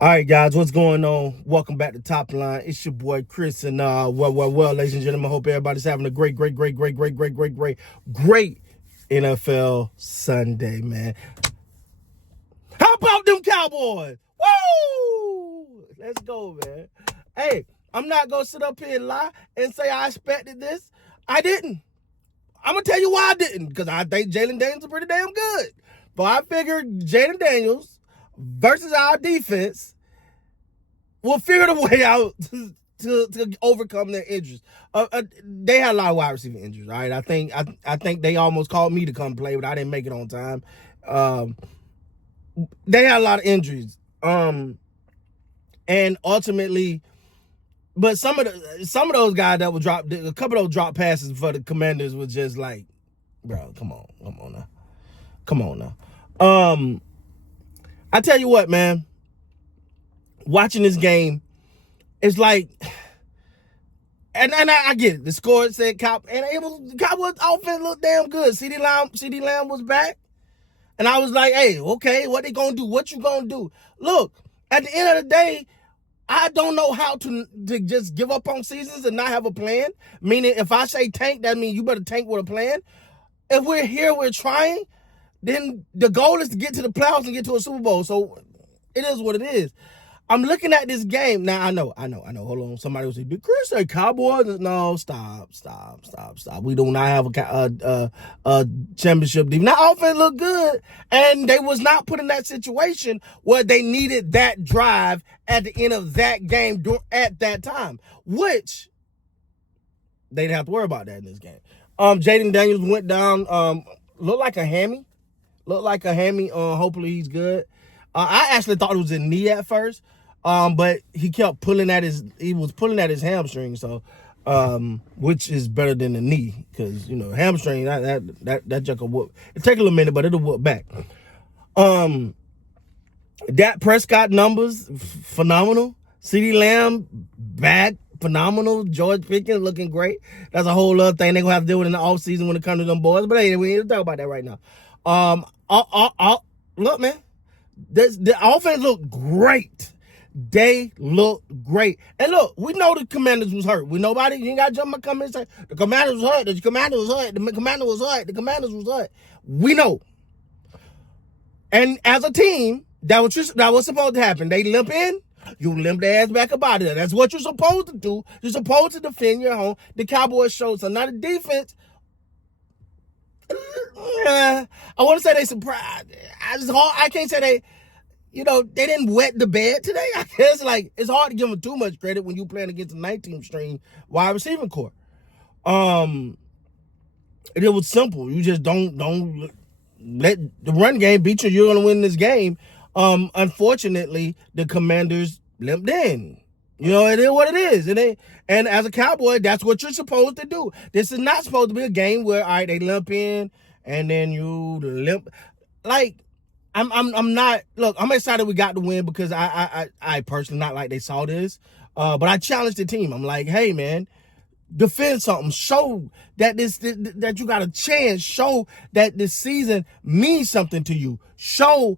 All right, guys, what's going on? Welcome back to Top Line. It's your boy Chris, and ladies and gentlemen, hope everybody's having a great NFL Sunday, man. How about them Cowboys? Woo! Let's go, man. Hey, I'm not gonna sit up here and lie and say I expected this. I didn't. I'm gonna tell you why I didn't, because I think Jalen Daniels is pretty damn good. But I figured Jalen Daniels versus our defense will figure the way out to overcome their injuries. They had a lot of wide receiver injuries. All right, I think they almost called me to come play, but I didn't make it on time. Um, they had a lot of injuries, and ultimately, but some of those guys that were dropped, a couple of those drop passes for the Commanders was just like, bro, come on now. I tell you what, man. Watching this game, it's like, and I get it. The score said Cowboys offense looked damn good. CeeDee Lamb was back, and I was like, hey, okay, what they gonna do? What you gonna do? Look, at the end of the day, I don't know how to just give up on seasons and not have a plan. Meaning, if I say tank, that means you better tank with a plan. If we're here, we're trying. Then the goal is to get to the playoffs and get to a Super Bowl. So it is what it is. I'm looking at this game. Now, I know. Hold on. Somebody will say, did Chris say Cowboys? No, stop. We do not have a championship team. Now, offense looked good, and they was not put in that situation where they needed that drive at the end of that game at that time, which they didn't have to worry about that in this game. Jaden Daniels went down, looked like a hammy. Hopefully he's good. I actually thought it was a knee at first. But he kept pulling at his hamstring, so which is better than the knee, because hamstring that junk will whoop. It take a little minute, but it'll whoop back. Dak Prescott numbers phenomenal. CeeDee Lamb back phenomenal. George Pickens looking great. That's a whole other thing they're gonna have to deal with in the offseason when it comes to them boys. But anyway, we ain't talk about that right now. Look, man, the offense looked great. They look great. And look, we know the Commanders was hurt. You ain't got to jump my comments and say, the Commanders was hurt. The Commanders was hurt. We know. And as a team, that was supposed to happen. They limp in, you limp their ass back up out of there. That's what you're supposed to do. You're supposed to defend your home. The Cowboys showed some. Now the defense, I want to say they surprised. I can't say they, they didn't wet the bed today. I guess it's hard to give them too much credit when you playing against a 19th string wide receiving core. It was simple. You just don't let the run game beat you. You're gonna win this game. Unfortunately, the Commanders limped in. It is what it is. And as a Cowboy, that's what you're supposed to do. This is not supposed to be a game where, all right, they limp in and then you limp. I'm not. Look, I'm excited we got the win, because I personally not like they saw this, but I challenged the team. I'm like, hey man, defend something. Show that that you got a chance. Show that this season means something to you. Show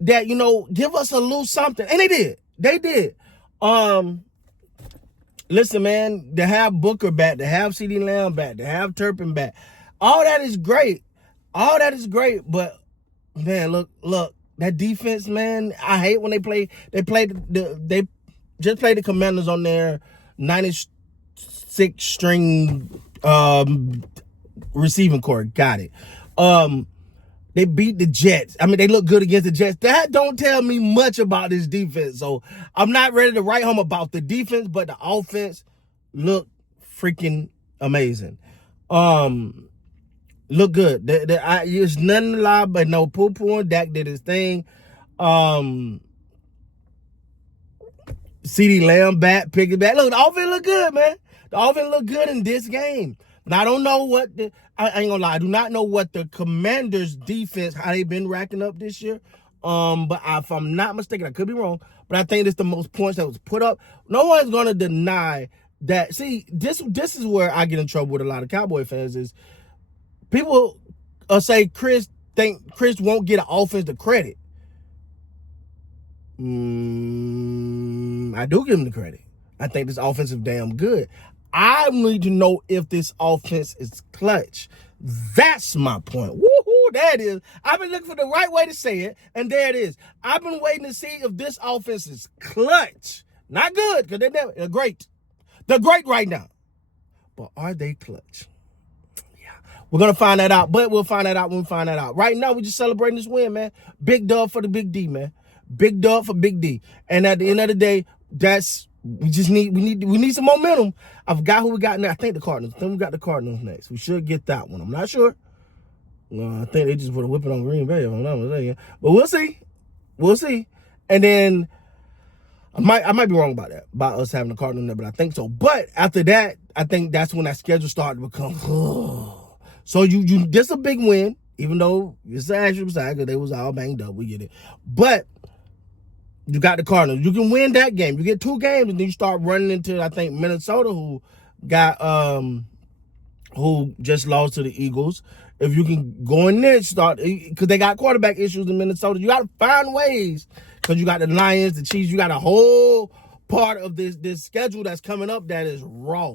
that give us a little something, and they did. They did. Listen, man, to have Booker back, to have CeeDee Lamb back, to have Turpin back, all that is great. But man, look, that defense, man. I hate when they just played the Commanders on their 96 string receiving core. Got it. They beat the Jets. I mean, they look good against the Jets. That don't tell me much about this defense. So I'm not ready to write home about the defense, but the offense looked freaking amazing. Look good. There's nothing to lie, but no poo-poo. Dak did his thing. CeeDee Lamb back, pick it back. Look, the offense look good, man. The offense look good in this game. Now, I don't know I ain't gonna lie. I do not know what the Commanders' defense, how they've been racking up this year. But if I'm not mistaken, I could be wrong, but I think it's the most points that was put up. No one's gonna deny that. See, this is where I get in trouble with a lot of Cowboy fans is people say Chris, think Chris won't get an offensive credit. I do give him the credit. I think this offense is damn good. I need to know if this offense is clutch. That's my point. Woohoo, there it is. I've been looking for the right way to say it, and there it is. I've been waiting to see if this offense is clutch. Not good, because they're great. They're great right now. But are they clutch? Yeah. We're going to find that out, but we'll find that out when we find that out. Right now, we're just celebrating this win, man. Big dub for the Big D, man. Big dub for Big D. And at the end of the day, we need some momentum. I forgot who we got now. I think the Cardinals. I think we got the Cardinals next. We should get that one. I'm not sure. I think they just put a whipping on Green Bay, if I'm not mistaken. But we'll see. We'll see. And then I might be wrong about that, about us having the Cardinals there, but I think so. But after that, I think that's when that schedule started to become. So you just a big win, even though it's an actual side because they was all banged up. We get it. But you got the Cardinals. You can win that game. You get 2 games, and then you start running into, I think, Minnesota, who just lost to the Eagles. If you can go in there, start, because they got quarterback issues in Minnesota. You got to find ways, because you got the Lions, the Chiefs. You got a whole part of this schedule that's coming up that is raw.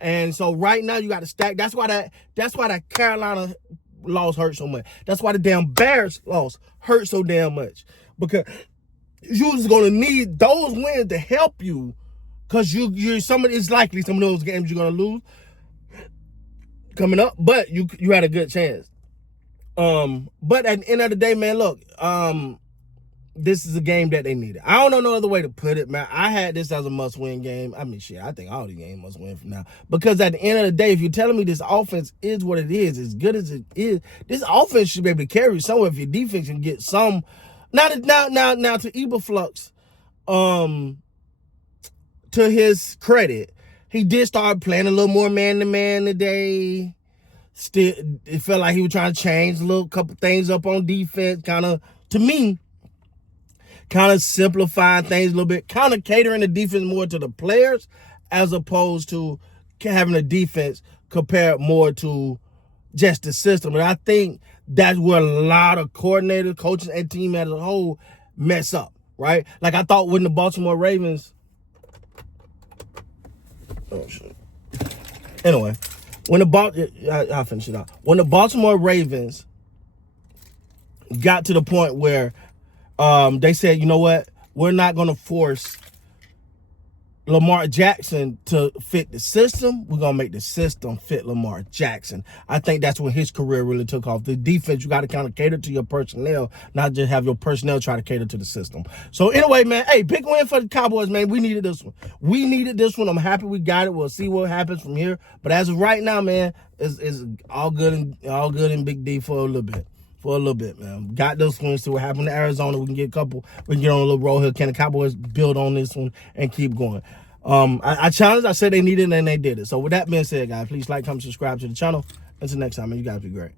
And so right now you got to stack. That's why that Carolina loss hurt so much. That's why the damn Bears loss hurt so damn much, because you're just gonna need those wins to help you, because it's likely some of those games you're gonna lose coming up, but you had a good chance. But at the end of the day, man, look, this is a game that they needed. I don't know no other way to put it, man. I had this as a must-win game. I mean, shit, I think all the games must win from now, because at the end of the day, if you're telling me this offense is what it is, as good as it is, this offense should be able to carry somewhere if your defense can get some. Now to Eberflux, to his credit, he did start playing a little more man-to-man today. Still, it felt like he was trying to change a little couple things up on defense, to me, simplifying things a little bit, catering the defense more to the players as opposed to having a defense compared more to just the system. And I think that's where a lot of coordinators, coaches, and team as a whole mess up, right? Like I thought when the Baltimore Ravens, oh shit. Anyway, I'll finish it out. When the Baltimore Ravens got to the point where they said, you know what, we're not going to force Lamar Jackson to fit the system. We're going to make the system fit Lamar Jackson. I think that's when his career really took off. The defense, you got to cater to your personnel, not just have your personnel try to cater to the system. So anyway, man, hey, big win for the Cowboys, man. We needed this one. I'm happy we got it. We'll see what happens from here. But as of right now, man, it's all good in Big D for a little bit. Man. Got those wins, see what happened to Arizona. We can get on a little roll here. Can the Cowboys build on this one and keep going? I challenged, I said they needed it, and they did it. So with that being said, guys, please like, comment, subscribe to the channel. Until next time, man, you guys be great.